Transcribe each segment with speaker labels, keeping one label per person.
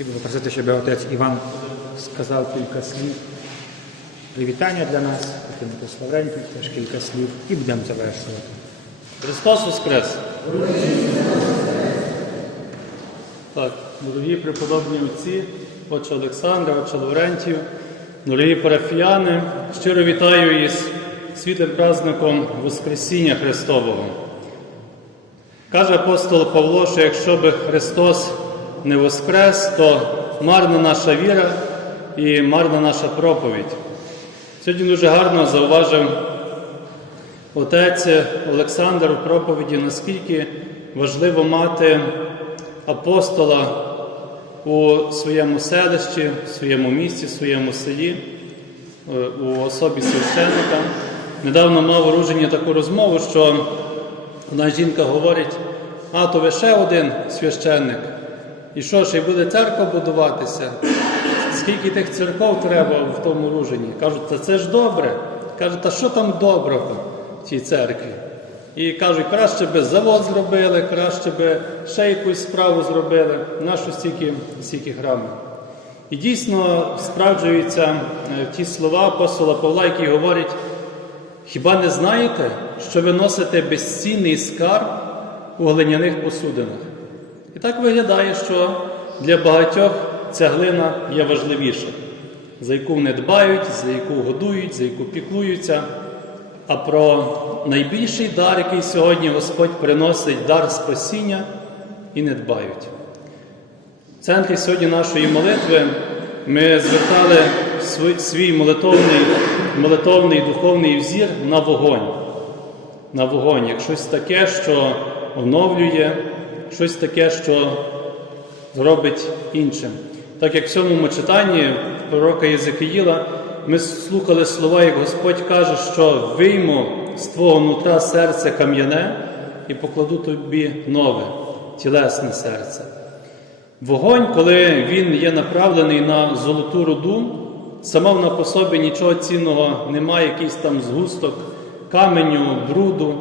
Speaker 1: І буду просити, щоб отець Іван сказав кілька слів. Привітання для нас, таким Славрентій, теж кілька слів, і будемо завершувати.
Speaker 2: Христос Воскрес! Так, дорогі преподобні отці, отче Олександра, отче Лаврентів, дорогі парафіяни, щиро вітаю із світлим праздником Воскресіння Христового. Каже апостол Павло, що якщо би Христос не воскрес, то марна наша віра і марна наша проповідь. Сьогодні дуже гарно зауважив Отець Олександр у проповіді, наскільки важливо мати апостола у своєму селищі, в своєму місті, в своєму селі, е, у особі священника. Недавно мав оруження таку розмову, що одна жінка говорить, а то ви ще один священник. І що ж, і буде церква будуватися? Скільки тих церков треба в тому руженні? Кажуть, та це ж добре. Кажуть, та що там доброго в цій церкві? І кажуть, краще би завод зробили, краще би ще якусь справу зробили. Нащо стільки, стільки храмів? І дійсно справджуються е, ті слова апостола Павла, які говорять, хіба не знаєте, що ви носите безцінний скарб у глиняних посудинах? І так виглядає, що для багатьох ця глина є важливіша, за яку вони дбають, за яку годують, за яку піклуються. А про найбільший дар, який сьогодні Господь приносить, дар спасіння, і не дбають. В центрі сьогодні нашої молитви ми звертали свій, молитовний, молитовний духовний взір на вогонь. На вогонь, як щось таке, що оновлює, щось таке, що зробить іншим. Так як в сьомому читанні пророка Єзекиїла ми слухали слова, як Господь каже, що вийму з твого нутра серце кам'яне і покладу тобі нове, тілесне серце. Вогонь, коли він є направлений на золоту руду, сама на по собі нічого цінного немає, якийсь там згусток каменю, бруду.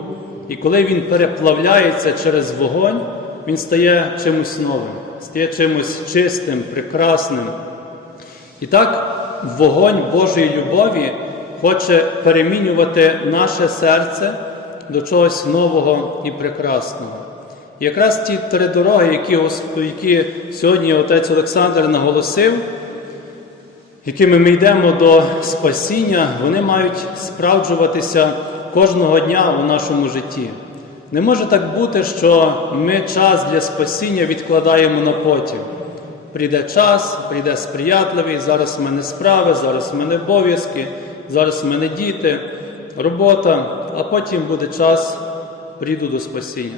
Speaker 2: І коли він переплавляється через вогонь, він стає чимось новим, стає чимось чистим, прекрасним. І так вогонь Божої любові хоче перемінювати наше серце до чогось нового і прекрасного. І якраз ті три дороги, які, які сьогодні отець Олександр наголосив, якими ми йдемо до спасіння, вони мають справджуватися кожного дня у нашому житті. Не може так бути, що ми час для спасіння відкладаємо на потім. Прийде час, прийде сприятливий, зараз в мене справи, зараз в мене обов'язки, зараз в мене діти, робота, а потім буде час, прийду до спасіння.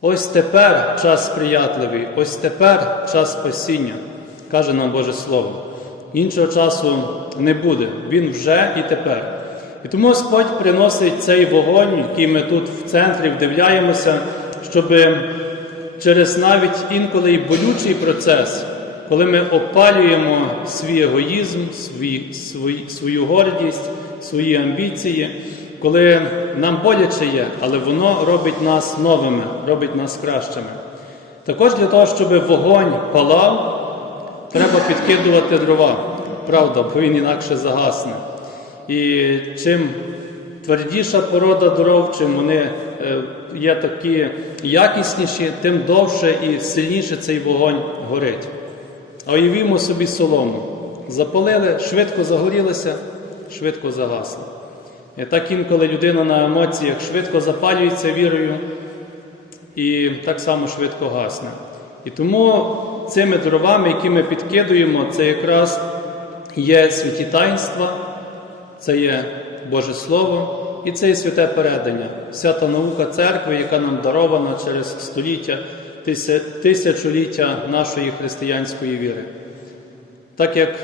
Speaker 2: Ось тепер час сприятливий, ось тепер час спасіння, каже нам Боже Слово. Іншого часу не буде, він вже і тепер. І тому Господь приносить цей вогонь, який ми тут в центрі вдивляємося, щоб через навіть інколи й болючий процес, коли ми опалюємо свій егоїзм, свій, свій, свою гордість, свої амбіції, коли нам боляче є, але воно робить нас новими, робить нас кращими. Також для того, щоб вогонь палав, треба підкидувати дрова, правда, бо він інакше загасне. І чим твердіша порода дров, чим вони е, є такі якісніші, тим довше і сильніше цей вогонь горить. А уявімо собі солому. Запалили, швидко загорілися, швидко загасли. І так інколи людина на емоціях швидко запалюється вірою і так само швидко гасне. І тому цими дровами, які ми підкидуємо, це якраз є святі таїнства, це є Боже Слово і це є святе передання, вся та наука церкви, яка нам дарована через століття, тисячоліття нашої християнської віри. Так як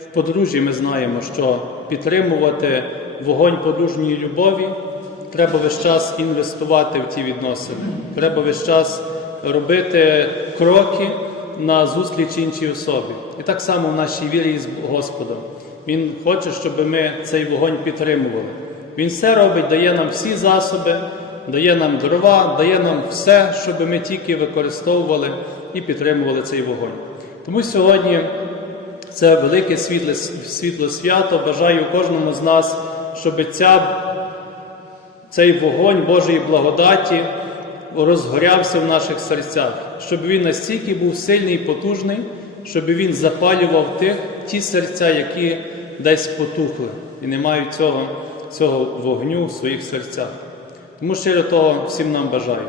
Speaker 2: в подружжі ми знаємо, що підтримувати вогонь подружньої любові, треба весь час інвестувати в ті відносини. Треба весь час робити кроки на зустріч іншій особі. І так само в нашій вірі з Господом. Він хоче, щоб ми цей вогонь підтримували. Він все робить, дає нам всі засоби, дає нам дрова, дає нам все, щоб ми тільки використовували і підтримували цей вогонь. Тому сьогодні це велике світле, світло свято. Бажаю кожному з нас, щоб ця, цей вогонь Божої благодаті розгорявся в наших серцях, щоб він настільки був сильний і потужний, щоб він запалював тих, ті серця, які десь потухли і не мають цього, цього вогню в своїх серцях. Тому щиро того всім нам бажаю.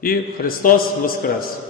Speaker 2: І Христос Воскрес!